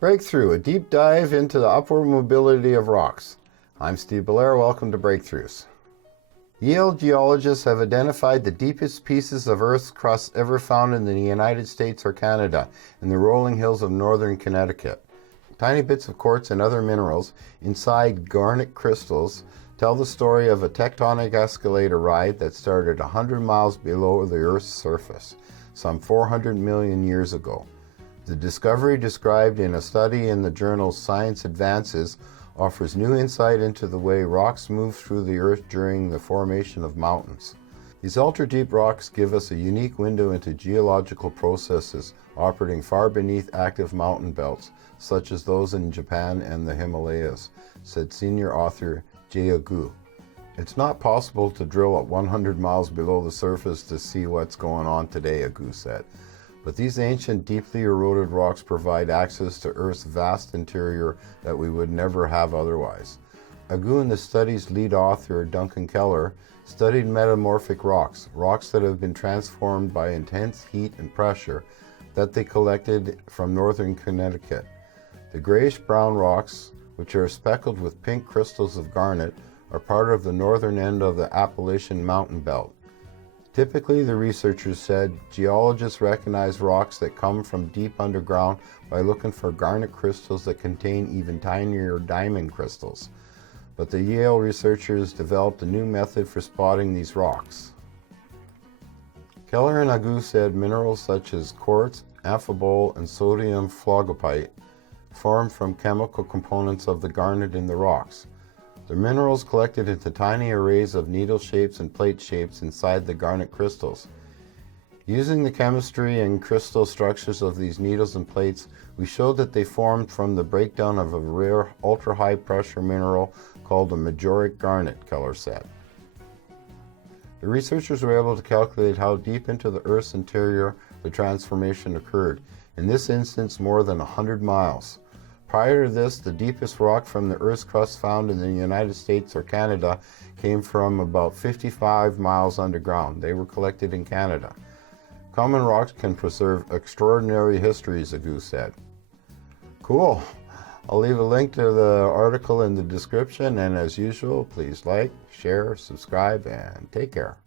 Breakthrough, a deep dive into the upward mobility of rocks. I'm Steve Belair, welcome to Breakthroughs. Yale geologists have identified the deepest pieces of Earth's crust ever found in the United States or Canada, in the rolling hills of northern Connecticut. Tiny bits of quartz and other minerals inside garnet crystals tell the story of a tectonic escalator ride that started 100 miles below the Earth's surface, some 400 million years ago. The discovery, described in a study in the journal Science Advances, offers new insight into the way rocks move through the Earth during the formation of mountains. These ultra-deep rocks give us a unique window into geological processes operating far beneath active mountain belts, such as those in Japan and the Himalayas, said senior author Jay Agu. It's not possible to drill at 100 miles below the surface to see what's going on today, Agu said. But these ancient, deeply eroded rocks provide access to Earth's vast interior that we would never have otherwise. Agu and the study's lead author, Duncan Keller, studied metamorphic rocks, rocks that have been transformed by intense heat and pressure that they collected from northern Connecticut. The grayish-brown rocks, which are speckled with pink crystals of garnet, are part of the northern end of the Appalachian Mountain Belt. Typically, the researchers said, geologists recognize rocks that come from deep underground by looking for garnet crystals that contain even tinier diamond crystals. But the Yale researchers developed a new method for spotting these rocks. Keller and Agu said minerals such as quartz, amphibole, and sodium phlogopite form from chemical components of the garnet in the rocks. The minerals collected into tiny arrays of needle shapes and plate shapes inside the garnet crystals. Using the chemistry and crystal structures of these needles and plates, we showed that they formed from the breakdown of a rare ultra-high pressure mineral called a majoric garnet, Keller said. The researchers were able to calculate how deep into the Earth's interior the transformation occurred, in this instance more than 100 miles. Prior to this, the deepest rock from the Earth's crust found in the United States or Canada came from about 55 miles underground. They were collected in Canada. Common rocks can preserve extraordinary histories, Agu said. Cool. I'll leave a link to the article in the description, and as usual, please like, share, subscribe, and take care.